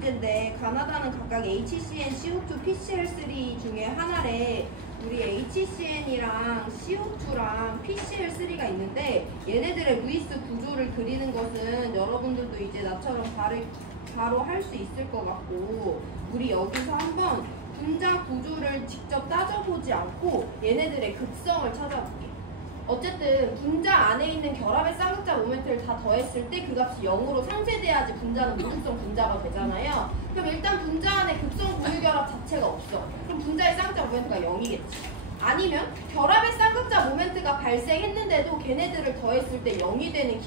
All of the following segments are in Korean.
문제인데 가나다는 각각 HCN, CO2, PCl3 중에 하나래. 우리 HCN이랑 CO2랑 PCl3가 있는데 얘네들의 루이스 구조를 그리는 것은 여러분들도 이제 나처럼 바로 할 수 있을 것 같고, 우리 여기서 한번 분자 구조를 직접 따져보지 않고 얘네들의 극성을 찾아볼게. 어쨌든 분자 안에 있는 결합의 쌍극자 모멘트를 다 더했을 때 그 값이 0으로 상쇄돼야지 분자는 무극성 분자가 되잖아요. 그럼 일단 분자 안에 극성 공유결합 자체가 없어. 그럼 분자의 쌍극자 모멘트가 0이겠지. 아니면 결합의 쌍극자 모멘트가 발생했는데도 걔네들을 더했을 때 0이 되는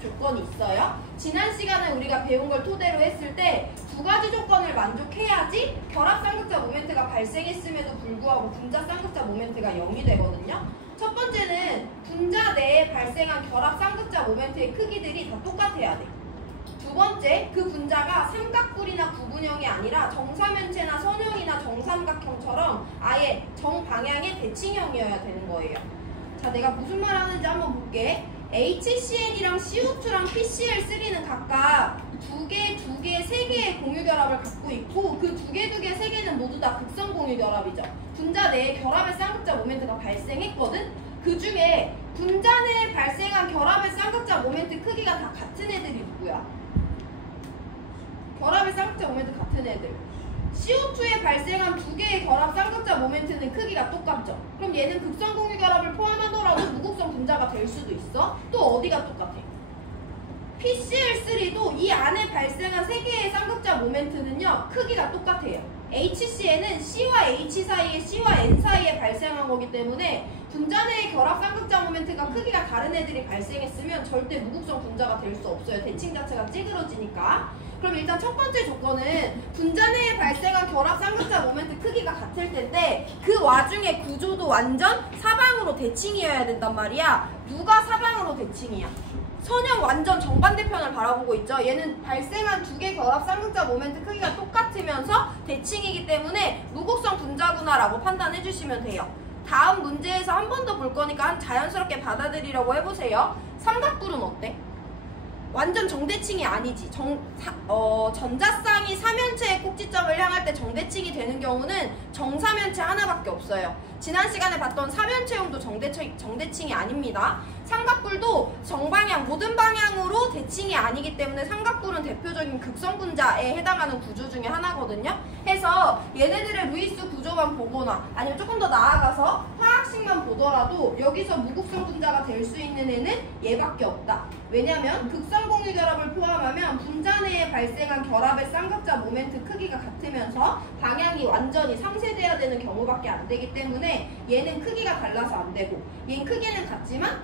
조건이 있어요. 지난 시간에 우리가 배운 걸 토대로 했을 때 두 가지 조건을 만족해야지 결합 쌍극자 모멘트가 발생했음에도 불구하고 분자 쌍극자 모멘트가 0이 되거든요. 첫 번째는 분자 내에 발생한 결합 쌍극자 모멘트의 크기들이 다 똑같아야 돼. 두 번째, 그 분자가 삼각뿔이나 구분형이 아니라 정사면체나 선형이나 정삼각형처럼 아예 정방향의 대칭형이어야 되는 거예요. 자, 내가 무슨 말 하는지 한번 볼게. HCN이랑 CO2랑 PCl3는 각각 두 개, 세 개의 공유결합을 갖고 있고, 그 두 개, 세 개는 모두 다 극성 공유결합이죠. 분자 내에 결합의 쌍극자 모멘트가 발생했거든? 그 중에 분자 내에 발생한 결합의 쌍극자 모멘트 크기가 다 같은 애들이 누구야? 결합의 쌍극자 모멘트 같은 애들. CO2에 발생한 두 개의 결합 쌍극자 모멘트는 크기가 똑같죠. 그럼 얘는 극성 공유결합을 포함하더라도 무극성 분자가 될 수도 있어. 또 어디가 똑같아? PCl3도 이 안에 발생한 세 개의 쌍극자 모멘트는요, 크기가 똑같아요. HCN은 C와 H 사이에, C와 N 사이에 발생한 거기 때문에 분자 내의 결합 쌍극자 모멘트가 크기가 다른 애들이 발생했으면 절대 무극성 분자가 될 수 없어요. 대칭 자체가 찌그러지니까. 그럼 일단 첫 번째 조건은 분자 내에 발생한 결합 쌍극자 모멘트 크기가 같을 텐데 그 와중에 구조도 완전 사방으로 대칭이어야 된단 말이야. 누가 사방으로 대칭이야? 선형 완전 정반대편을 바라보고 있죠. 얘는 발생한 두 개 결합 쌍극자 모멘트 크기가 똑같으면서 대칭이기 때문에 무극성 분자구나라고 판단해 주시면 돼요. 다음 문제에서 한 번 더 볼 거니까 자연스럽게 받아들이려고 해보세요. 삼각뿔은 어때? 완전 정대칭이 아니지. 전자쌍이 사면체의 꼭지점을 향할 때 정대칭이 되는 경우는 정사면체 하나밖에 없어요. 지난 시간에 봤던 사면체형도 정대칭이 아닙니다. 삼각뿔도 정방향, 모든 방향으로 대칭이 아니기 때문에 삼각뿔은 대표적인 극성분자에 해당하는 구조 중에 하나거든요. 해서 얘네들의 루이스 구조만 보거나 아니면 조금 더 나아가서 화학식만 보더라도 여기서 무극성 분자가 될 수 있는 애는 얘밖에 없다. 왜냐면 극성 공유결합을 포함하면 분자 내에 발생한 결합의 쌍극자 모멘트 크기가 같으면서 방향이 완전히 상쇄돼야 되는 경우밖에 안 되기 때문에 얘는 크기가 달라서 안 되고, 얘는 크기는 같지만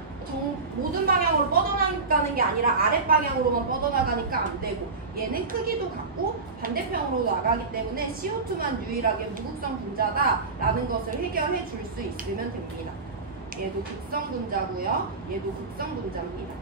모든 방향으로 뻗어나가는 게 아니라 아랫방향으로만 뻗어나가니까 안 되고, 얘는 크기도 같고 반대편으로 나가기 때문에 CO2만 유일하게 무극성 분자다라는 것을 해결해 줄 수 있으면 됩니다. 얘도 극성 분자고요. 얘도 극성 분자입니다.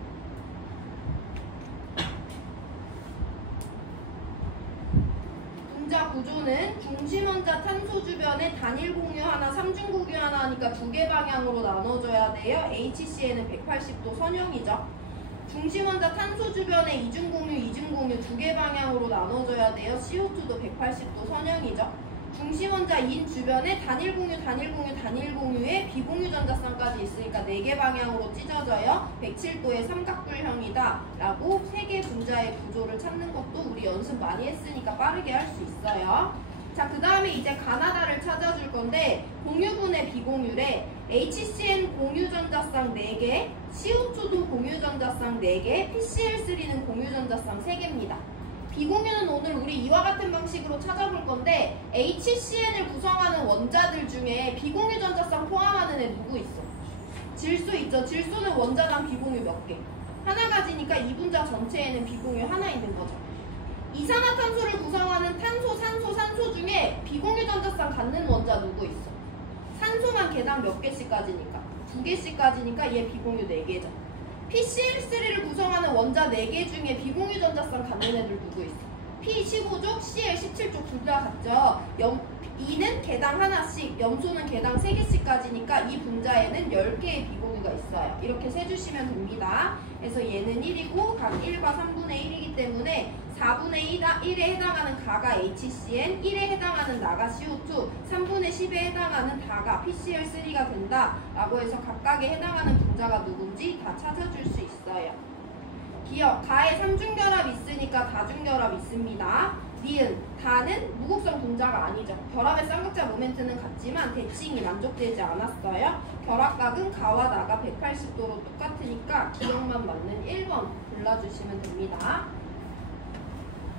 분자 구조는 중심원자 탄소 주변에 단일 공유 하나, 삼중 공유 하나 하니까 두 개 방향으로 나눠줘야 돼요. HCN은 180도 선형이죠. 중심원자 탄소 주변에 이중 공유 두 개 방향으로 나눠줘야 돼요. CO2도 180도 선형이죠. 중심원자 인 주변에 단일 공유에 비공유 전자쌍까지 있으니까 4개 방향으로 찢어져요. 107도의 삼각뿔형이다 라고 3개 분자의 구조를 찾는 것도 우리 연습 많이 했으니까 빠르게 할 수 있어요. 자, 그 다음에 이제 가나다를 찾아줄 건데 공유분의 비공유래. HCN 공유전자쌍 4개, CO2도 공유전자쌍 4개, PCl3는 공유전자쌍 3개입니다. 비공유는 오늘 우리 이와 같은 방식으로 찾아볼 건데 HCN을 구성하는 원자들 중에 비공유 전자쌍 포함하는 애 누구 있어? 질소 있죠. 질소는 원자당 비공유 몇 개? 하나 가지니까 이 분자 전체에는 비공유 하나 있는 거죠. 이산화탄소를 구성하는 탄소, 산소 중에 비공유 전자쌍 갖는 원자 누구 있어? 산소만 개당 몇 개씩 가지니까? 2개씩 가지니까 얘 비공유 4개죠. PCl3를 구성하는 원자 4개 중에 비공유 전자쌍 갖는 애들 누구 있어? P15족, Cl17족 둘 다 같죠? E는 개당 하나씩, 염소는 개당 3개씩 가지니까 이 분자에는 10개의 비공유가 있어요. 이렇게 세주시면 됩니다. 그래서 얘는 1이고 각 1과 3분의 1이기 때문에 4분의 1에 해당하는 가가 HCN, 1에 해당하는 나가 CO2, 3분의 10에 해당하는 다가 PCl3가 된다 라고 해서 각각에 해당하는 분자가 누군지 다 찾아줄 수 있어요. 기억, 가에 3중결합 있으니까 다중결합 있습니다. 니은, 다는 무곡성 분자가 아니죠. 결합의 쌍극자 모멘트는 같지만 대칭이 만족되지 않았어요. 결합각은 가와 나가 180도로 똑같으니까 기억만 맞는 1번 골라주시면 됩니다.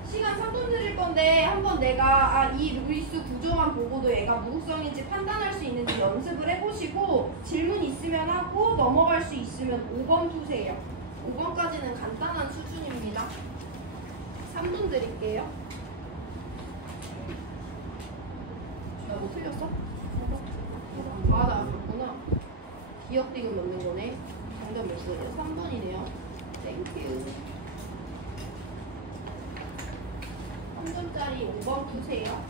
시간 3분 드릴 건데 한번 내가 이 루이스 구조만 보고도 얘가 무극성인지 판단할 수 있는지 연습을 해보시고 질문 있으면 하고 넘어갈 수 있으면 5번 푸세요. 5번까지는 간단한 수준입니다. 3분 드릴게요. 나 뭐 틀렸어? 나 맞구나. 기억 디귿 넣는 거네. 정답 몇 번이야? 3번이네요. 땡큐. 3점짜리 5번 푸세요.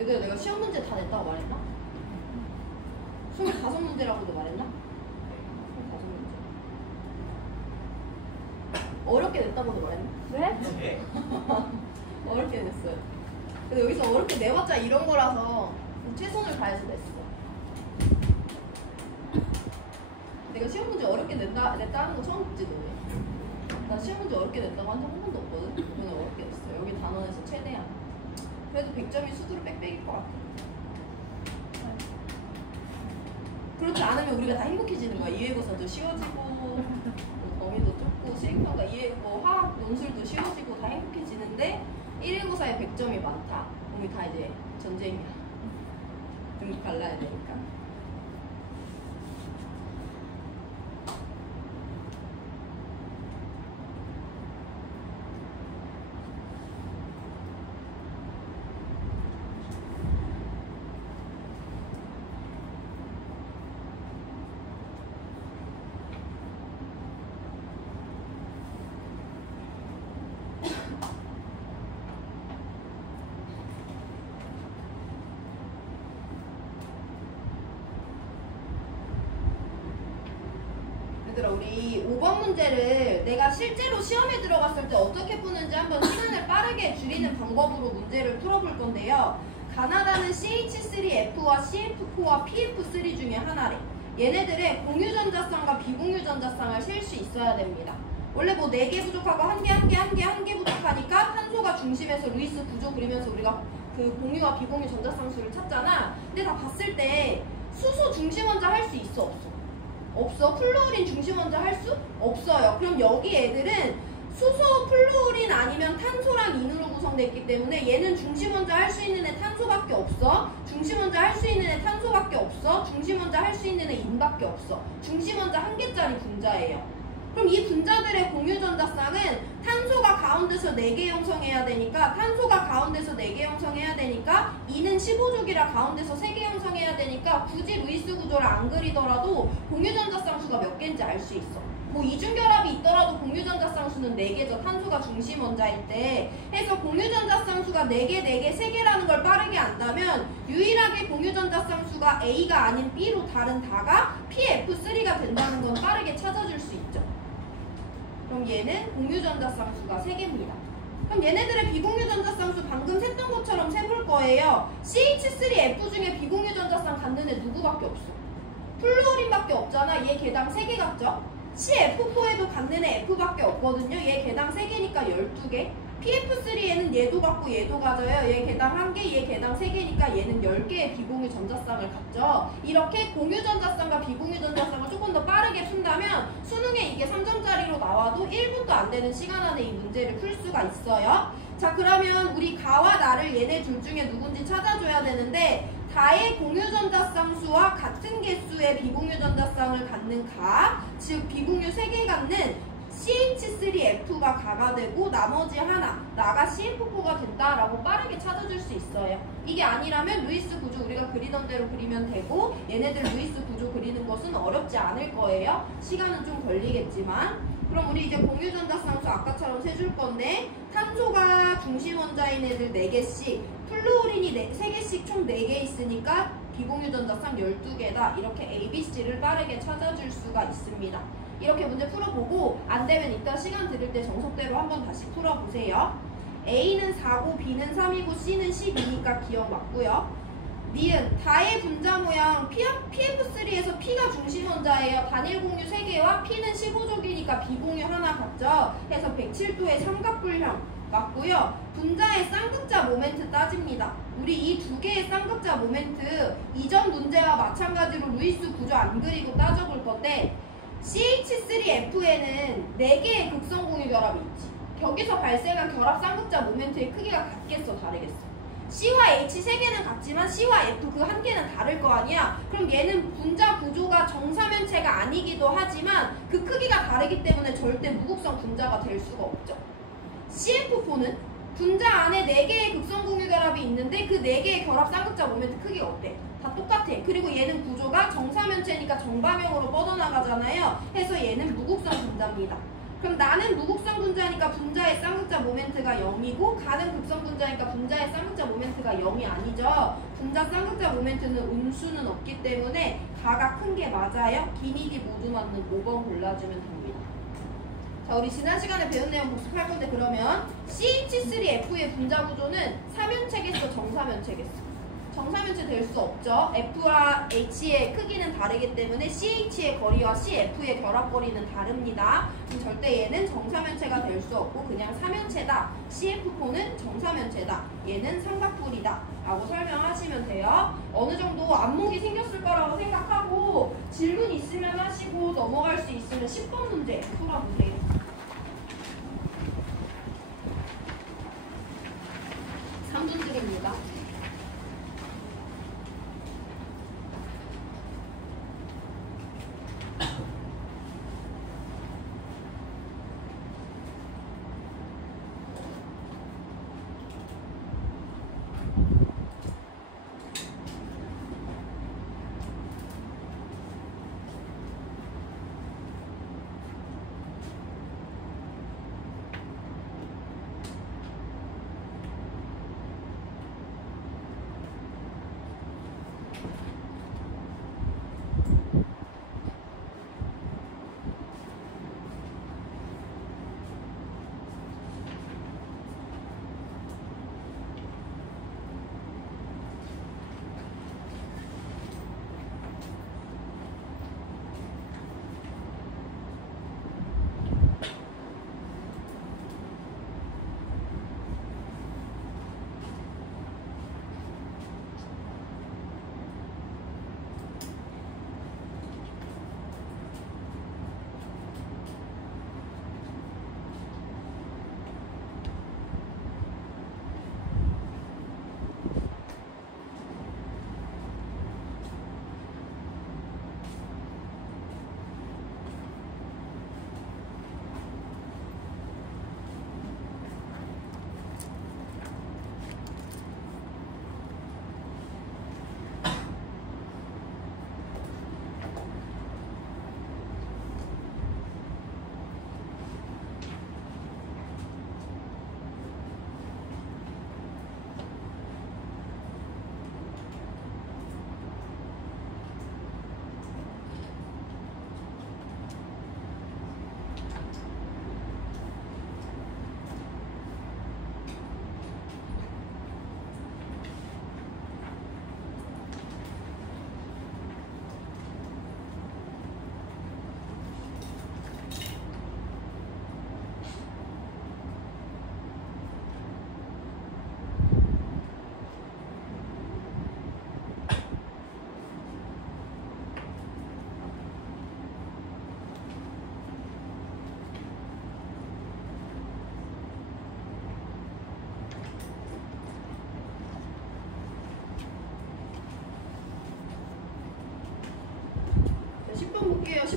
얘들아, 내가 시험 문제 다 냈다고 말했나? 25문제라고도 말했나? 25문제. 어렵게 냈다고도 말했나? 네? 어렵게 냈어요. 근데 여기서 어렵게 내봤자 이런 거라서 최선을 다해서 냈어. 내가 시험 문제 어렵게 냈다는 거 처음 듣지, 너네? 나 시험 문제 어렵게 냈다고 한 적 한 번도 없거든? 이번에 어렵게 냈어. 여기 단원에서 최대한. 그래도 100점이 수두로 빽빽일 것 같아. 그렇지 않으면 우리가 다 행복해지는 거야. 이해고사도 쉬워지고 범위도 좁고 시행평가 화학 논술도 쉬워지고 다 행복해지는데 1일고사에 100점이 많다. 우리 다 이제 전쟁이야. 등급 갈라야 되니까. 얘들아, 우리 5번 문제를 내가 실제로 시험에 들어갔을 때 어떻게 푸는지 한번 시간을 빠르게 줄이는 방법으로 문제를 풀어볼 건데요. 가나다는 CH3F와 CF4와 PF3 중에 하나래. 얘네들의 공유전자쌍과 비공유전자쌍을 셀 수 있어야 됩니다. 원래 뭐 4개 부족하고 1개 부족하니까 탄소가 중심에서 루이스 구조 그리면서 우리가 그 공유와 비공유 전자쌍수를 찾잖아. 근데 다 봤을 때 수소 중심원자 할 수 있어, 없어? 없어. 플루오린 중심원자 할 수 없어요. 그럼 여기 애들은 수소, 플루오린 아니면 탄소랑 인으로 구성됐기 때문에 얘는 중심원자 할 수 있는 애 탄소밖에 없어. 중심원자 할 수 있는 애 탄소밖에 없어. 중심원자 할 수 있는 애 인밖에 없어. 중심원자 1개짜리 분자예요. 그럼 이 분자들의 공유전자쌍은 탄소가 가운데서 4개 형성해야 되니까 탄소가 가운데서 4개 형성해야 되니까 이는 15족이라 가운데서 3개 형성해야 되니까 굳이 루이스 구조를 안 그리더라도 공유전자쌍수가 몇 개인지 알 수 있어. 뭐 이중결합이 있더라도 공유전자쌍수는 4개죠. 탄소가 중심원자일 때. 해서 공유전자쌍수가 4개, 3개라는 걸 빠르게 안다면 유일하게 공유전자쌍수가 A가 아닌 B로 다른 다가 PF3가 된다는 건 빠르게 찾아줄 수 있죠. 그럼 얘는 공유전자쌍수가 3개입니다. 그럼 얘네들의 비공유전자쌍수 방금 셌던 것처럼 세볼 거예요. CH3F 중에 비공유전자쌍 갖는 애 누구밖에 없어? 플루오린밖에 없잖아. 얘 개당 3개 같죠? CF4에도 갖는 애 F밖에 없거든요. 얘 개당 3개니까 12개. PF3에는 얘도 갖고 얘도 가져요. 얘 개당 1개, 얘 개당 3개니까 얘는 10개의 비공유 전자쌍을 갖죠. 이렇게 공유 전자쌍과 비공유 전자쌍을 조금 더 빠르게 푼다면 수능에 이게 3점짜리로 나와도 1분도 안 되는 시간 안에 이 문제를 풀 수가 있어요. 자, 그러면 우리 가와 나를 얘네 둘 중에 누군지 찾아줘야 되는데 가의 공유 전자쌍수와 같은 개수의 비공유 전자쌍을 갖는 가, 즉 비공유 3개 갖는 CH3F가 가가 되고 나머지 하나, 나가 CF4가 된다라고 빠르게 찾아줄 수 있어요. 이게 아니라면 루이스 구조 우리가 그리던 대로 그리면 되고 얘네들 루이스 구조 그리는 것은 어렵지 않을 거예요. 시간은 좀 걸리겠지만. 그럼 우리 이제 공유전자쌍수 아까처럼 세줄 건데 탄소가 중심 원자인 애들 4개씩, 플루오린이 3개씩 총 4개 있으니까 비공유전자쌍 12개다. 이렇게 ABC를 빠르게 찾아줄 수가 있습니다. 이렇게 문제 풀어보고 안되면 이따 시간 드릴 때 정석대로 한번 다시 풀어보세요. A는 4고 B는 3이고 C는 12니까 기억 맞고요. 니은 다의 분자 모양 PF3에서 P가 중심 원자예요. 단일 공유 3개와 P는 15족이니까 비공유 하나 같죠. 해서 107도의 삼각불형 맞고요. 분자의 쌍극자 모멘트 따집니다. 우리 이 두 개의 쌍극자 모멘트 이전 문제와 마찬가지로 루이스 구조 안 그리고 따져볼 건데 CH3F에는 4개의 극성 공유 결합이 있지. 여기서 발생한 결합 쌍극자 모멘트의 크기가 같겠어, 다르겠어? C와 H 3개는 같지만 C와 F 그 한 개는 다를 거 아니야? 그럼 얘는 분자 구조가 정사면체가 아니기도 하지만 그 크기가 다르기 때문에 절대 무극성 분자가 될 수가 없죠. CF4는 분자 안에 4개의 극성 공유 결합이 있는데 그 4개의 결합 쌍극자 모멘트 크기가 어때? 다 똑같아. 그리고 얘는 구조가 정사면체니까 정반형으로 뻗어나가잖아요. 해서 얘는 무극성 분자입니다. 그럼 나는 무극성 분자니까 분자의 쌍극자 모멘트가 0이고 가는 극성 분자니까 분자의 쌍극자 모멘트가 0이 아니죠. 분자 쌍극자 모멘트는 음수는 없기 때문에 가가 큰 게 맞아요. 기니디 모두 맞는 5번 골라주면 됩니다. 자, 우리 지난 시간에 배운 내용 복습할 건데 그러면 CH3F의 분자 구조는 삼면체겠어, 정사면체겠어? 정사면체 될 수 없죠. F와 H의 크기는 다르기 때문에 CH의 거리와 CF의 결합거리는 다릅니다. 그럼 절대 얘는 정사면체가 될 수 없고 그냥 사면체다. CF4는 정사면체다. 얘는 삼각뿔이다. 라고 설명하시면 돼요. 어느 정도 안목이 생겼을 거라고 생각하고 질문 있으면 하시고 넘어갈 수 있으면 10번 문제 풀어보세요. 3분 드립니다.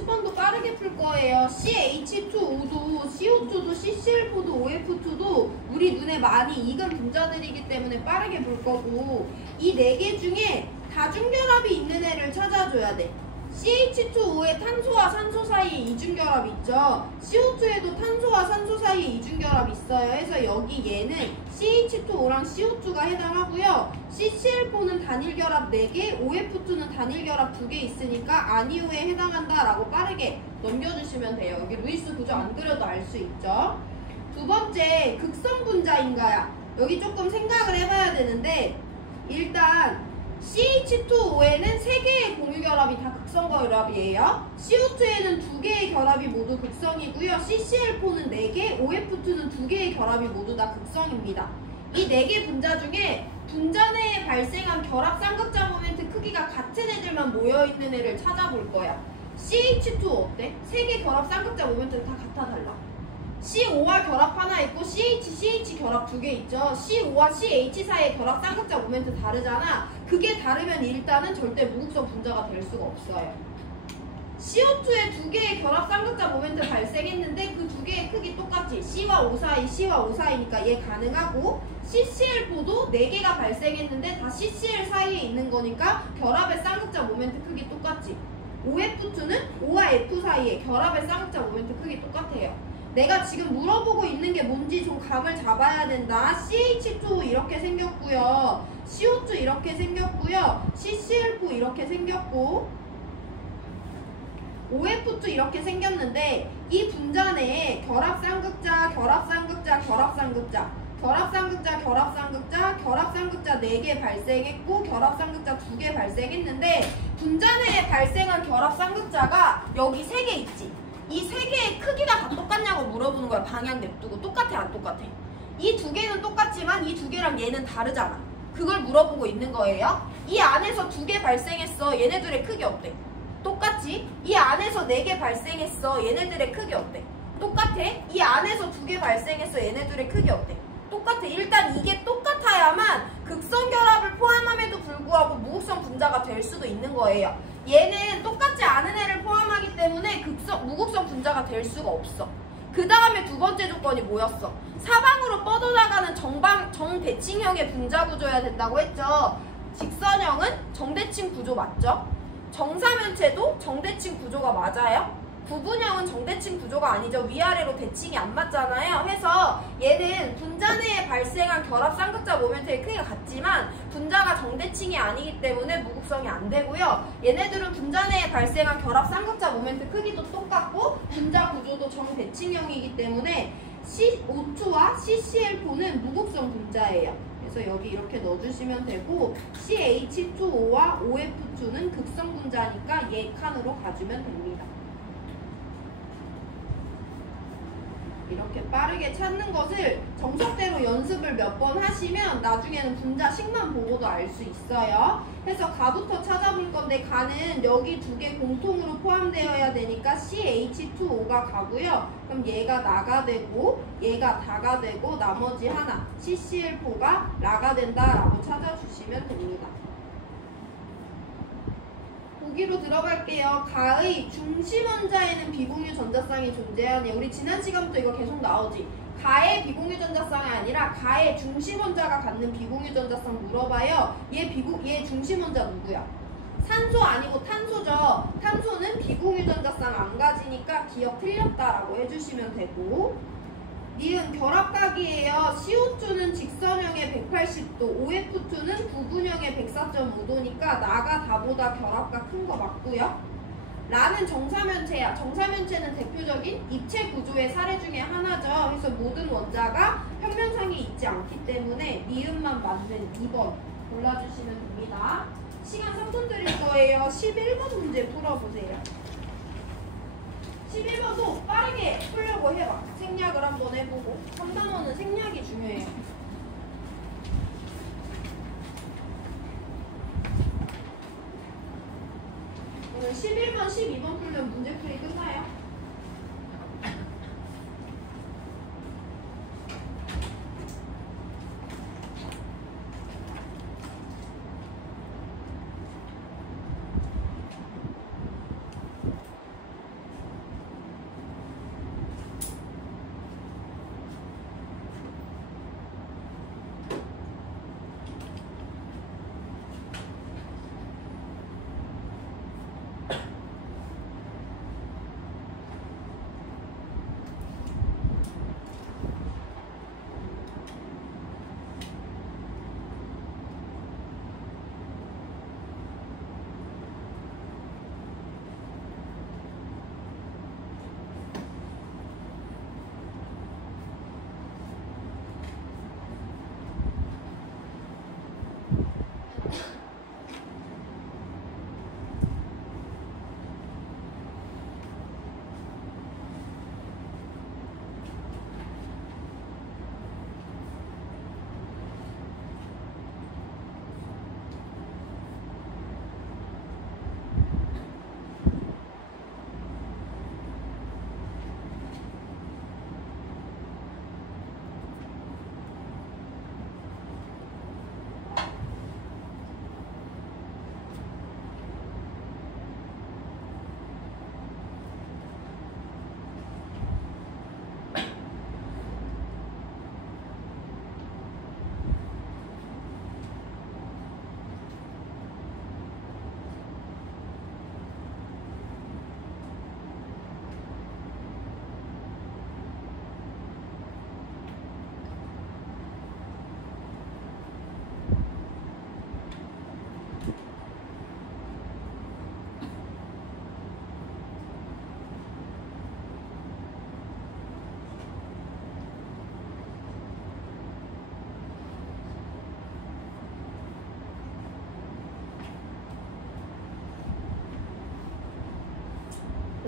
번도 빠르게 풀 거예요. CH2O도 CO2도 CCl4도 OF2도 우리 눈에 많이 익은 분자들이기 때문에 빠르게 볼 거고, 이 네 개 중에 다중결합이 있는 애를 찾아줘야 돼. CH2O에 탄소와 산소 사이에 이중결합 있죠. CO2에도 탄소와 산소 사이에 이중결합 있어요. 그래서 여기 얘는 CH2O랑 CO2가 해당하고요. CCl4는 단일결합 4개, OF2는 단일결합 2개 있으니까 아니오에 해당한다라고 빠르게 넘겨주시면 돼요. 여기 루이스 구조 안 그려도 알 수 있죠. 두 번째, 극성 분자인가요? 여기 조금 생각을 해봐야 되는데, 일단 CH2O에는 3개의 공유결합이 다 극성결합이에요. CO2에는 2개의 결합이 모두 극성이고요. CCl4는 4개, OF2는 2개의 결합이 모두 다 극성입니다. 이 4개 분자 중에 분자 내에 발생한 결합 쌍극자 모멘트 크기가 같은 애들만 모여있는 애를 찾아볼 거야. CH2O 어때? 3개 결합 쌍극자 모멘트는 다 같아 달라? C5와 결합 하나 있고 CH 결합 2개 있죠. C5와 CH 사이의 결합 쌍극자 모멘트 다르잖아. 그게 다르면 일단은 절대 무극성 분자가 될 수가 없어요. CO2에 2개의 결합 쌍극자 모멘트 발생했는데 그 2개의 크기 똑같지. C와 O 사이, C와 O 사이니까 얘 가능하고, CCl4도 4개가 발생했는데 다 CCl 사이에 있는 거니까 결합의 쌍극자 모멘트 크기 똑같지. OF2는 O와 F 사이에 결합의 쌍극자 모멘트 크기 똑같아요. 내가 지금 물어보고 있는 게 뭔지 좀 감을 잡아야 된다. CH2 이렇게 생겼고요. CO2 이렇게 생겼고요. CCl4 이렇게 생겼고, OF2 이렇게 생겼는데 이 분자 내에 결합쌍극자, 결합쌍극자, 결합쌍극자, 결합쌍극자, 결합쌍극자, 결합쌍극자 4개 발생했고 결합쌍극자 2개 발생했는데, 분자 내에 발생한 결합쌍극자가 여기 3개 있지. 이 3개의 크기가 다 똑같냐고 물어보는 거야. 방향 냅두고. 똑같아 안 똑같아? 이 2개는 똑같지만 이 2개랑 얘는 다르잖아. 그걸 물어보고 있는 거예요. 이 안에서 2개 발생했어. 얘네들의 크기 어때? 똑같지? 이 안에서 4개 발생했어. 얘네들의 크기 어때? 똑같아? 이 안에서 2개 발생했어. 얘네들의 크기 어때? 똑같아. 일단 이게 똑같아야만 극성결합을 포함함에도 불구하고 무극성 분자가 될 수도 있는 거예요. 얘는 똑같지 않은 애를 포함하기 때문에 무극성 분자가 될 수가 없어. 그 다음에 두 번째 조건이 뭐였어? 사방으로 뻗어나가는 정대칭형의 분자 구조여야 된다고 했죠. 직선형은 정대칭 구조 맞죠? 정사면체도 정대칭 구조가 맞아요? 부분형은 정대칭 구조가 아니죠. 위아래로 대칭이 안 맞잖아요. 해서 얘는 분자 내에 발생한 결합 쌍극자 모멘트의 크기가 같지만 분자가 정대칭이 아니기 때문에 무극성이 안 되고요. 얘네들은 분자 내에 발생한 결합 쌍극자 모멘트 크기도 똑같고 분자 구조도 정대칭형이기 때문에 CO2와 CCl4는 무극성 분자예요. 그래서 여기 이렇게 넣어주시면 되고, CH2O와 OF2는 극성 분자니까 얘 칸으로 가주면 됩니다. 이렇게 빠르게 찾는 것을 정석대로 연습을 몇 번 하시면 나중에는 분자식만 보고도 알 수 있어요. 그래서 가부터 찾아볼 건데, 가는 여기 2개 공통으로 포함되어야 되니까 CH2O가 가고요. 그럼 얘가 나가 되고 얘가 다가 되고 나머지 하나 CCl4가 라가 된다라고 찾아주시면 됩니다. 보기로 들어갈게요. 가의 중심원자에는 비공유 전자쌍이 존재하네. 우리 지난 시간부터 이거 계속 나오지. 가의 비공유 전자쌍이 아니라 가의 중심원자가 갖는 비공유 전자쌍 물어봐요. 얘 중심원자 누구야? 산소 아니고 탄소죠. 탄소는 비공유 전자쌍 안 가지니까 기억 틀렸다라고 해주시면 되고, 니은 결합각이에요. CO2는 직선형의 180도, OF2는 부분형의 104.5도니까 나가 다보다 결합각 큰 거 맞고요. 라는 정사면체야. 정사면체는 대표적인 입체 구조의 사례 중에 하나죠. 그래서 모든 원자가 평면상에 있지 않기 때문에 니은만 맞는 2번 골라주시면 됩니다. 시간 3분 드릴 거예요. 11번 문제 풀어보세요. 11번도 빠르게 풀려고 해봐. 생략을 한번 해보고. 3단원은 생략이 중요해요. 오늘 11번, 12번 풀면 문제풀이 끝나요.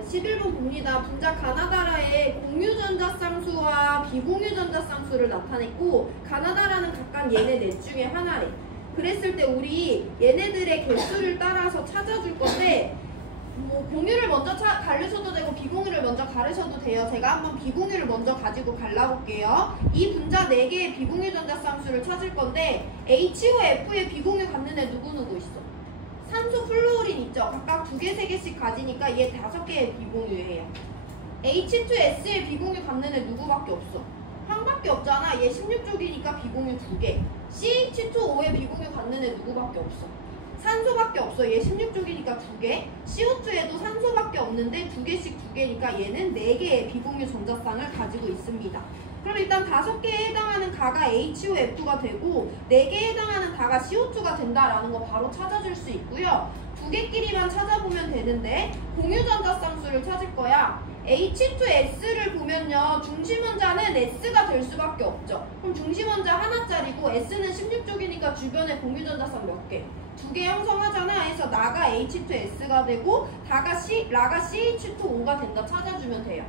11번 봅니다. 분자 가나다라의 공유전자쌍수와 비공유전자쌍수를 나타냈고 가나다라는 각각 얘네 넷 중에 하나래. 그랬을 때 우리 얘네들의 개수를 따라서 찾아줄 건데 뭐 공유를 먼저 가르쳐도 되고 비공유를 먼저 가르쳐도 돼요. 제가 한번 비공유를 먼저 가지고 갈라볼게요. 이 분자 4개의 비공유 전자쌍수를 찾을 건데 HO, F의 비공유 갖는 애 누구누구 있어? 산소 플루오린 있죠? 각각 2개, 3개씩 가지니까 얘 5개의 비공유예요. H2S의 비공유 갖는 애 누구밖에 없어? 한밖에 없잖아. 얘 16쪽이니까 비공유 2개. CH2O의 비공유 갖는 애 누구밖에 없어? 산소밖에 없어. 얘 16쪽이니까 2개. CO2에도 산소밖에 없는데 2개씩 2개니까 얘는 4개의 비공유 전자쌍을 가지고 있습니다. 그럼 일단 5개에 해당하는 가가 HOF가 되고 4개에 해당하는 가가 CO2가 된다라는 거 바로 찾아줄 수 있고요. 2개끼리만 찾아보면 되는데 공유전자쌍수를 찾을 거야. H2S를 보면요. 중심원자는 S가 될 수밖에 없죠. 그럼 중심원자 하나짜리고 S는 16쪽이니까 주변에 공유전자쌍 몇 개? 2개 형성하잖아. 해서 나가 H2S가 되고 라가 CH2O가 된다 찾아주면 돼요.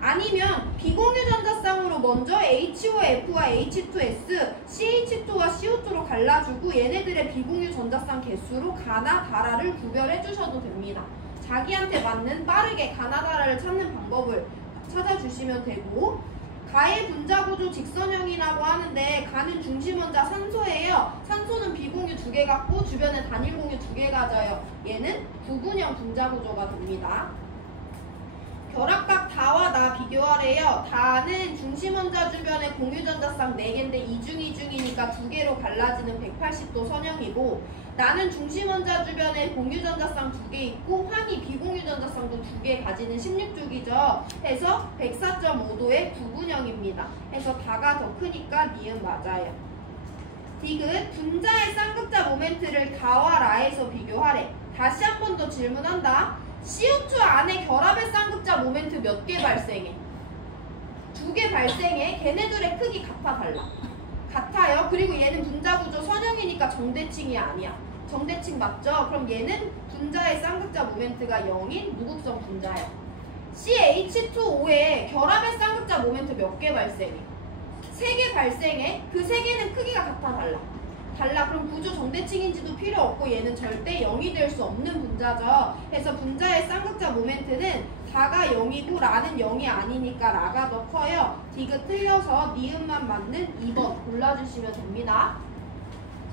아니면 비공유전자쌍으로 먼저 HOF와 H2S, CH2와 CO2로 갈라주고 얘네들의 비공유전자쌍 개수로 가나, 다라를 구별해 주셔도 됩니다. 자기한테 맞는 빠르게 가나, 다라를 찾는 방법을 찾아주시면 되고 가의 분자구조 직선형이라고 하는데 가는 중심원자 산소예요. 산소는 비공유 2개 갖고 주변에 단일공유 2개 가져요. 얘는 부분형 분자구조가 됩니다. 결합각 다와 나 비교하래요. 다는 중심원자 주변에 공유전자쌍 4개인데 이중이니까 2개로 갈라지는 180도 선형이고 나는 중심원자 주변에 공유전자쌍 2개 있고 환이 비공유전자쌍도 2개 가지는 16쪽이죠. 해서 104.5도의 부분형입니다. 해서 다가 더 크니까 니은 맞아요. 디귿 분자의 쌍극자 모멘트를 가와 라에서 비교하래. 다시 한 번 더 질문한다. CO2 안에 결합의 쌍극자 모멘트 몇 개 발생해? 2개 발생해. 걔네들의 크기 같아 달라? 같아요. 그리고 얘는 분자구조 선형이니까 정대칭이 아니야. 정대칭 맞죠? 그럼 얘는 분자의 쌍극자 모멘트가 0인 무극성 분자예요. CH2O의 결합의 쌍극자 모멘트 몇 개 발생해? 3개 발생해. 그 3개는 크기가 같아 달라. 그럼 구조 정대칭인지도 필요 없고 얘는 절대 0이 될 수 없는 분자죠. 그래서 분자의 쌍극자 모멘트는 다가 0이고 라는 0이 아니니까 라가 더 커요. 디귿 틀려서 니은만 맞는 2번 골라주시면 됩니다.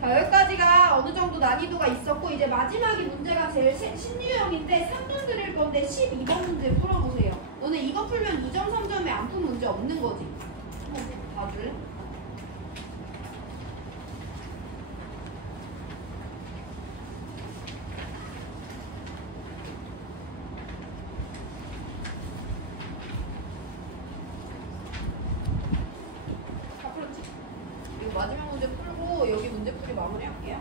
자, 여기까지가 어느 정도 난이도가 있었고 이제 마지막이 문제가 제일 신유형인데 3분 드릴 건데 12번 문제 풀어보세요. 너네 이거 풀면 2점 3점에 안 푼 문제 없는 거지? 다들? 마지막 문제 풀고 여기 문제풀이 마무리할게요.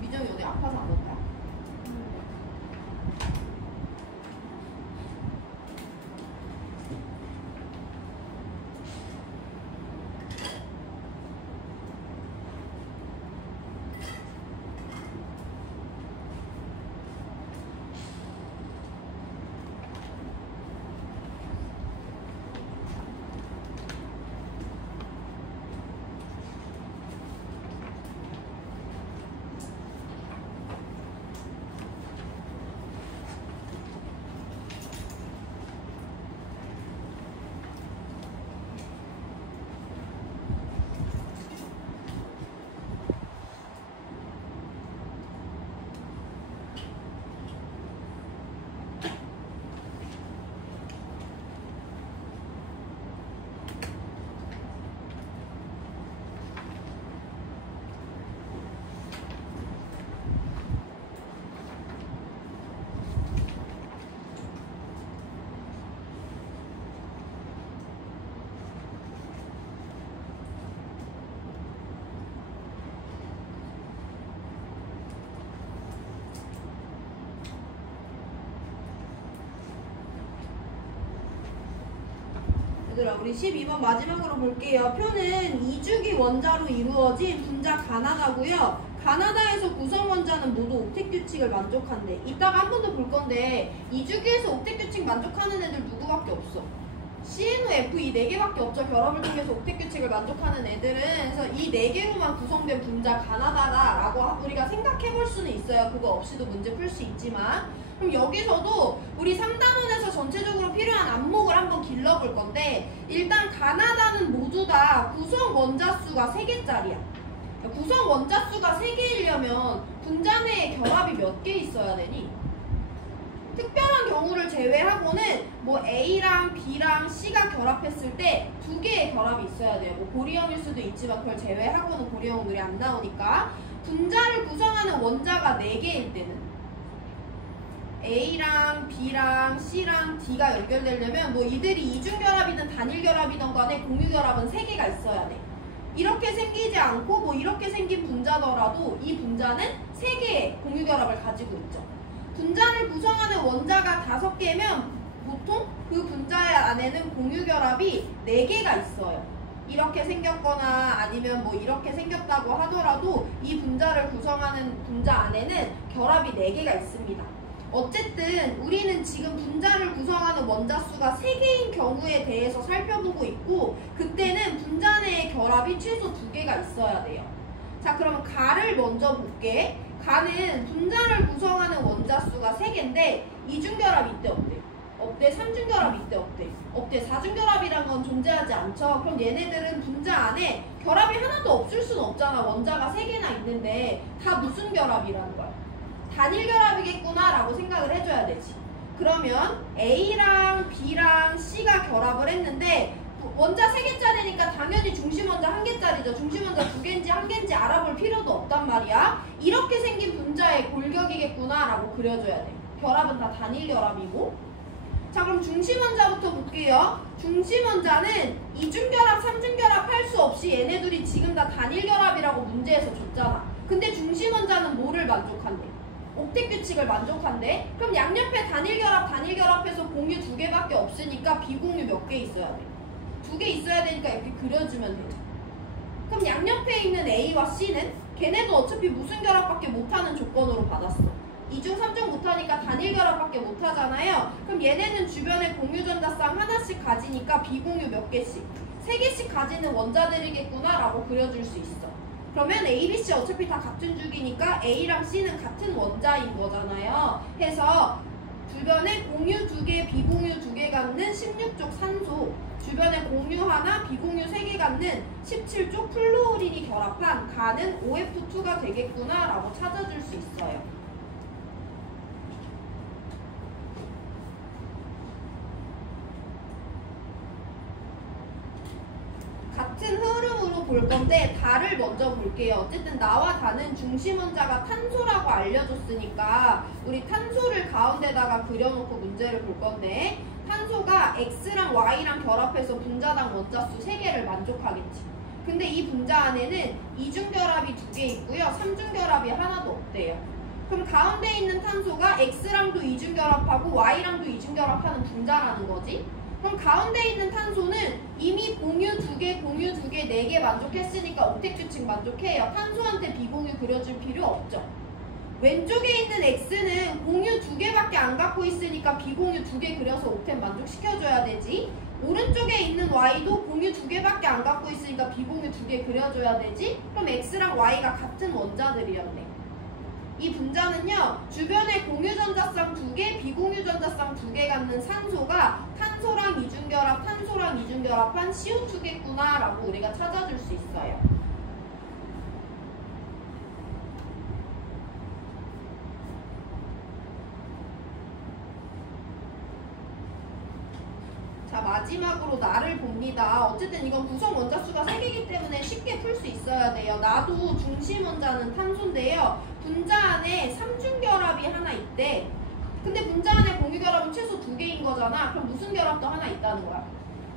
미정이 어디 아파서 안 올까? 얘들아, 우리 12번 마지막으로 볼게요. 표는 2주기 원자로 이루어진 분자 가나다고요. 가나다에서 구성 원자는 모두 옥텟 규칙을 만족한대. 이따가 한 번 더 볼 건데 2주기에서 옥텟 규칙 만족하는 애들 누구밖에 없어? CNOF 이 4개밖에 없죠. 결합을 통해서 옥텟 규칙을 만족하는 애들은. 그래서 이 4개로만 구성된 분자 가나다라고 우리가 생각해 볼 수는 있어요. 그거 없이도 문제 풀 수 있지만. 그럼 여기서도 우리 3단원에서 전체적으로 필요한 안목을 한번 길러볼 건데, 일단 가나다는 모두 다 구성 원자 수가 3개짜리야. 구성 원자 수가 3개이려면 분자 내에 결합이 몇 개 있어야 되니? 특별한 경우를 제외하고는 뭐 A랑 B랑 C가 결합했을 때 2개의 결합이 있어야 돼요. 뭐 고리형일 수도 있지만 그걸 제외하고는 고리형들이 안 나오니까. 분자를 구성하는 원자가 4개일 때는 A랑 B랑 C랑 D가 연결되려면 뭐 이들이 이중결합이든 단일결합이든 간에 공유결합은 3개가 있어야 돼. 이렇게 생기지 않고 뭐 이렇게 생긴 분자더라도 이 분자는 3개의 공유결합을 가지고 있죠. 분자를 구성하는 원자가 5개면 보통 그 분자 안에는 공유결합이 4개가 있어요. 이렇게 생겼거나 아니면 뭐 이렇게 생겼다고 하더라도 이 분자를 구성하는 분자 안에는 결합이 4개가 있습니다. 어쨌든 우리는 지금 분자를 구성하는 원자 수가 3개인 경우에 대해서 살펴보고 있고, 그때는 분자 내의 결합이 최소 2개가 있어야 돼요. 자, 그러면 가를 먼저 볼게. 가는 분자를 구성하는 원자 수가 3개인데 이중결합 이때 없대. 없대. 3중결합 이때 없대. 없대. 4중결합이란 건 존재하지 않죠. 그럼 얘네들은 분자 안에 결합이 하나도 없을 수는 없잖아. 원자가 3개나 있는데 다 무슨 결합이라는 거야? 단일결합이겠구나 라고 생각을 해줘야 되지. 그러면 A랑 B랑 C가 결합을 했는데 원자 3개짜리니까 당연히 중심원자 1개짜리죠. 중심원자 2개인지 1개인지 알아볼 필요도 없단 말이야. 이렇게 생긴 분자의 골격이겠구나 라고 그려줘야 돼. 결합은 다 단일결합이고. 자, 그럼 중심원자부터 볼게요. 중심원자는 이중결합, 3중결합 할 수 없이 얘네 둘이 지금 다 단일결합이라고 문제에서 줬잖아. 근데 중심원자는 뭐를 만족한대? 옥텟 규칙을 만족한대. 그럼 양옆에 단일결합해서 공유 2개밖에 없으니까 비공유 몇 개 있어야 돼? 2개 있어야 되니까 이렇게 그려주면 되죠. 그럼 양옆에 있는 A와 C는 걔네도 어차피 무슨 결합밖에 못하는 조건으로 받았어. 2중, 3중 못하니까 단일결합밖에 못하잖아요. 그럼 얘네는 주변에 공유전자쌍 하나씩 가지니까 비공유 몇 개씩? 3개씩 가지는 원자들이겠구나 라고 그려줄 수 있어. 그러면 A, B, C 어차피 다 같은 주기니까 A랑 C는 같은 원자인 거잖아요. 해서 주변에 공유 2개, 비공유 2개 갖는 16쪽 산소, 주변에 공유 하나, 비공유 3개 갖는 17쪽 플루오린이 결합한 가는 OF2가 되겠구나 라고 찾아줄 수 있어요. 같은 흐름으로 볼 건데 다를 먼저 볼게요. 어쨌든 나와 다는 중심원자가 탄소라고 알려줬으니까 우리 탄소를 가운데다가 그려놓고 문제를 볼 건데, 탄소가 X랑 Y랑 결합해서 분자당 원자수 3개를 만족하겠지. 근데 이 분자 안에는 이중결합이 2개 있고요. 3중결합이 하나도 없대요. 그럼 가운데 있는 탄소가 X랑도 이중결합하고 Y랑도 이중결합하는 분자라는 거지. 그럼 가운데 있는 탄소는 이미 공유 2개, 공유 2개, 4개 만족했으니까 옥텟 규칙 만족해요. 탄소한테 비공유 그려줄 필요 없죠. 왼쪽에 있는 X는 공유 2개밖에 안 갖고 있으니까 비공유 2개 그려서 옥텟 만족시켜줘야 되지. 오른쪽에 있는 Y도 공유 2개밖에 안 갖고 있으니까 비공유 2개 그려줘야 되지. 그럼 X랑 Y가 같은 원자들이었네. 이 분자는요, 주변에 공유전자쌍 2개, 비공유전자쌍 2개 갖는 산소가 탄소랑 이중결합한 CO2겠구나 라고 우리가 찾아줄 수 있어요. 자, 마지막으로 나를 봅니다. 어쨌든 이건 구성 원자수가 3개이기 때문에 쉽게 풀 수 있어야 돼요. 나도 중심 원자는 탄소인데요. 분자 안에 3중결합이 하나 있대. 근데 분자 안에 공유결합은 최소 2개인 거잖아. 그럼 무슨 결합도 하나 있다는 거야?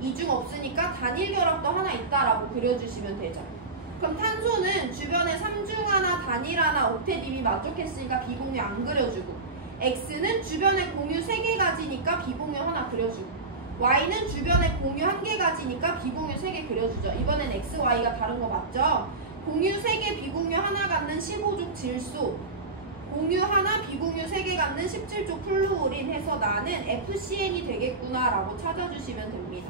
이중 없으니까 단일결합도 하나 있다라고 그려주시면 되죠. 그럼 탄소는 주변에 3중 하나, 단일 하나, 옥텟 이미 만족했으니까 비공유 안 그려주고, X는 주변에 공유 3개 가지니까 비공유 하나 그려주고, Y는 주변에 공유 1개 가지니까 비공유 3개 그려주죠. 이번엔 X, Y가 다른 거 맞죠? 공유 3개, 비공유 1 갖는 15족 질소, 공유 하나, 비공유 3개 갖는 17족 플루오린 해서 나는 FCN이 되겠구나 라고 찾아주시면 됩니다.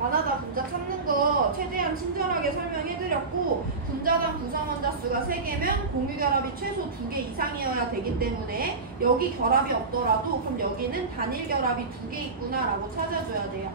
가나다 분자 찾는 거 최대한 친절하게 설명해드렸고, 분자당 구성원자 수가 3개면 공유 결합이 최소 2개 이상이어야 되기 때문에 여기 결합이 없더라도 그럼 여기는 단일 결합이 2개 있구나 라고 찾아줘야 돼요.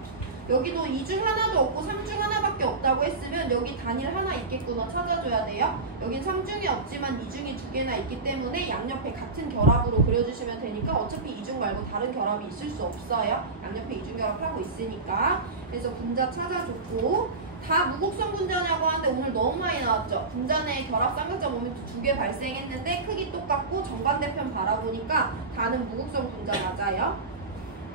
여기도 2 중 하나도 없고 3 중 하나밖에 없다고 했으면 여기 단일 하나 있겠구나 찾아줘야 돼요. 여긴 3 중이 없지만 2 중이 2개나 있기 때문에 양옆에 같은 결합으로 그려주시면 되니까 어차피 2 중 말고 다른 결합이 있을 수 없어요. 양옆에 2중 결합하고 있으니까. 그래서 분자 찾아줬고, 다 무곡성 분자냐고 하는데 오늘 너무 많이 나왔죠. 분자 내 결합 쌍극자 모멘트 2개 발생했는데 크기 똑같고 정반대편 바라보니까 다는 무곡성 분자 맞아요.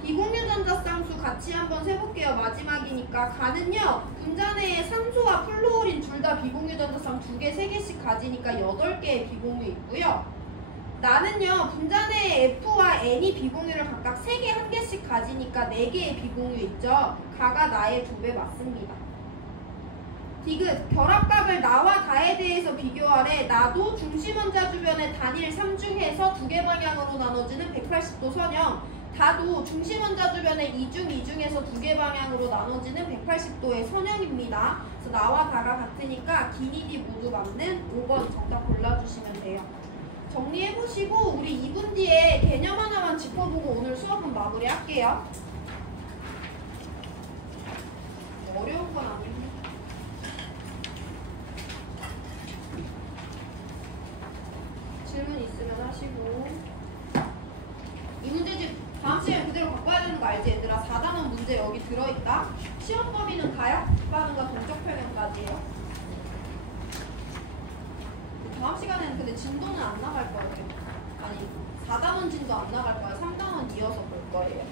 비공유 전자 쌍수 같이 한번 세볼게요. 마지막이니까. 가는요, 분자 내에 산소와 플루오린 둘 다 비공유 전자쌍 2개, 3개씩 가지니까 8개의 비공유 있고요. 나는요, 분자 내에 F와 N이 비공유를 각각 3개, 1개씩 가지니까 4개의 비공유 있죠. 가가 나의 2배 맞습니다. 디귿, 결합각을 나와 다에 대해서 비교하래. 나도 중심원자 주변에 단일 3중해서 2개 방향으로 나눠지는 180도 선형, 다도 중심원자 주변에 2중, 2중에서 2개 방향으로 나눠지는 180도의 선형입니다. 그래서 나와 다가 같으니까 기니디 모두 맞는 5번 정답 골라주시면 돼요. 정리해보시고 우리 2분 뒤에 개념 하나만 짚어보고 오늘 수업은 마무리할게요. 어려운 건 아닙니다. 질문 있으면 하시고. 이 문제집 다음 시간에 그대로 바꿔야 되는 거 알지 얘들아? 4단원 문제 여기 들어있다. 시험 범위는 가역 반응과 동적 평형까지예요. 다음 시간에는 근데 진도는 안 나갈 거예요. 아니 4단원 진도 안 나갈 거예요. 3단원 이어서 볼 거예요.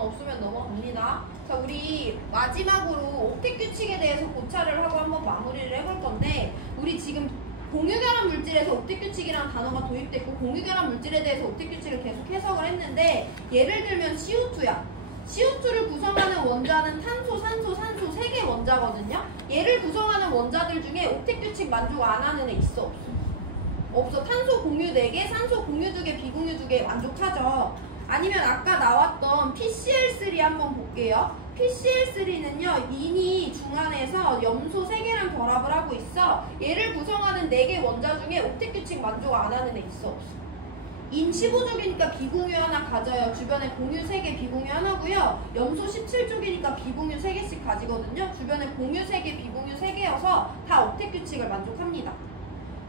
없으면 넘어갑니다. 자, 우리 마지막으로 옥텟 규칙에 대해서 고찰을 하고 한번 마무리를 해볼 건데, 우리 지금 공유결합 물질에서 옥텟 규칙이라는 단어가 도입됐고 공유결합 물질에 대해서 옥텟 규칙을 계속 해석을 했는데, 예를 들면 CO2야. CO2를 구성하는 원자는 탄소, 산소, 산소 3개 원자거든요. 얘를 구성하는 원자들 중에 옥텟 규칙 만족 안 하는 애 있어? 없어? 없어. 탄소 공유 4개, 산소 공유 2개, 비공유 2개 만족하죠. 아니면 아까 나왔던 PCl3 한번 볼게요. PCl3는요, 인이 중안에서 염소 3개랑 결합을 하고 있어. 얘를 구성하는 4개 원자 중에 옥텟 규칙 만족 안 하는 애 있어? 없어? 인 15족이니까 비공유 하나 가져요. 주변에 공유 3개, 비공유 하나고요. 염소 17족이니까 비공유 3개씩 가지거든요. 주변에 공유 3개, 비공유 3개여서 다 옥텟 규칙을 만족합니다.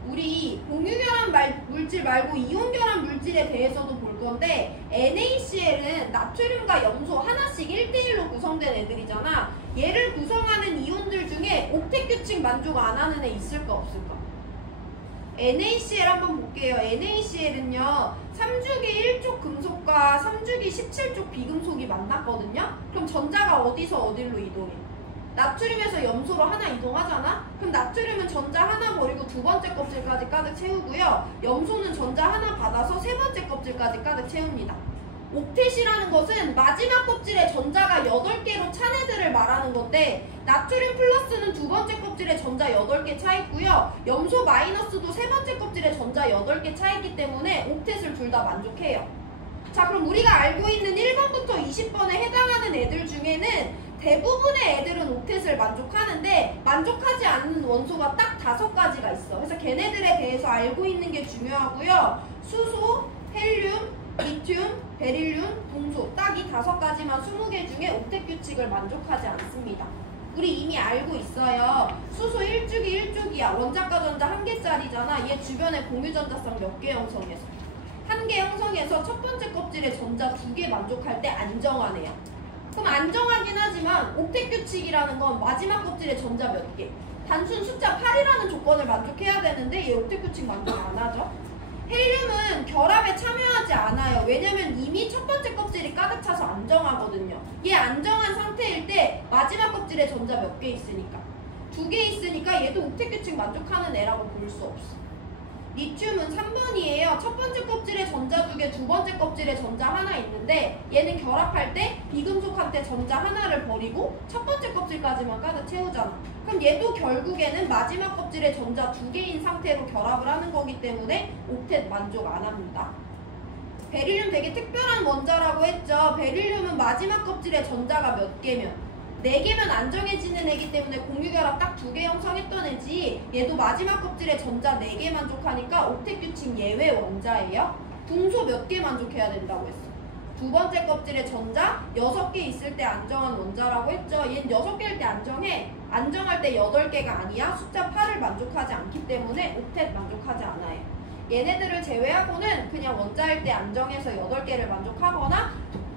우리 공유결합 물질 말고 이온결합 물질에 대해서도 볼 건데, NaCl은 나트륨과 염소 하나씩 1대1로 구성된 애들이잖아. 얘를 구성하는 이온들 중에 옥텟 규칙 만족 안 하는 애 있을까 없을까? NaCl 한번 볼게요. NaCl은요 3주기 1족 금속과 3주기 17족 비금속이 만났거든요. 그럼 전자가 어디서 어디로 이동해? 나트륨에서 염소로 하나 이동하잖아? 그럼 나트륨은 전자 하나 버리고 두 번째 껍질까지 가득 채우고요. 염소는 전자 하나 받아서 세 번째 껍질까지 가득 채웁니다. 옥텟이라는 것은 마지막 껍질에 전자가 8개로 찬 애들을 말하는 건데 나트륨 플러스는 두 번째 껍질에 전자 8개 차 있고요. 염소 마이너스도 세 번째 껍질에 전자 8개 차 있기 때문에 옥텟을 둘 다 만족해요. 자, 그럼 우리가 알고 있는 1번부터 20번에 해당하는 애들 중에는 대부분의 애들은 옥텟을 만족하는데 만족하지 않는 원소가 딱 5가지가 있어. 그래서 걔네들에 대해서 알고 있는 게 중요하고요. 수소, 헬륨, 리튬, 베릴륨, 동소 딱 이 5가지만 20개 중에 옥텟 규칙을 만족하지 않습니다. 우리 이미 알고 있어요. 수소 1주기 1쪽이야. 원자과 전자 1개짜리잖아. 얘 주변에 공유전자쌍 몇 개 형성해서 1개 형성해서 첫 번째 껍질에 전자 2개 만족할 때 안정하네요. 그럼 안정하긴 하지만 옥텟 규칙이라는 건 마지막 껍질에 전자 몇 개? 단순 숫자 8이라는 조건을 만족해야 되는데 얘 옥텟 규칙 만족 안 하죠? 헬륨은 결합에 참여하지 않아요. 왜냐면 이미 첫 번째 껍질이 가득 차서 안정하거든요. 얘 안정한 상태일 때 마지막 껍질에 전자 몇 개 있으니까 2개 있으니까 얘도 옥텟 규칙 만족하는 애라고 볼 수 없어. 리튬은 3번이에요. 첫 번째 껍질에 전자 2개, 두 번째 껍질에 전자 하나 있는데 얘는 결합할 때 비금속한테 전자 하나를 버리고 첫 번째 껍질까지만 가득 채우잖아. 그럼 얘도 결국에는 마지막 껍질에 전자 2개인 상태로 결합을 하는 거기 때문에 옥텟 만족 안 합니다. 베릴륨 되게 특별한 원자라고 했죠. 베릴륨은 마지막 껍질에 전자가 몇 개면 4개면 안정해지는 애기 때문에 공유결합 딱 2개 형성했던 애지 얘도 마지막 껍질에 전자 4개 만족하니까 옥텟 규칙 예외 원자예요. 동소 몇 개 만족해야 된다고 했어. 두 번째 껍질에 전자 6개 있을 때 안정한 원자라고 했죠. 얘는 6개일 때 안정해. 안정할 때 8개가 아니야. 숫자 8을 만족하지 않기 때문에 옥텟 만족하지 않아요. 얘네들을 제외하고는 그냥 원자일 때 안정해서 8개를 만족하거나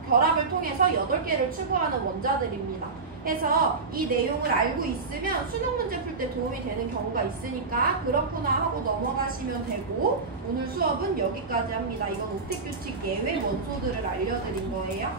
결합을 통해서 8개를 추구하는 원자들입니다. 해서 이 내용을 알고 있으면 수능 문제 풀 때 도움이 되는 경우가 있으니까 그렇구나 하고 넘어가시면 되고 오늘 수업은 여기까지 합니다. 이건 옥텟 규칙 예외 원소들을 알려드린 거예요.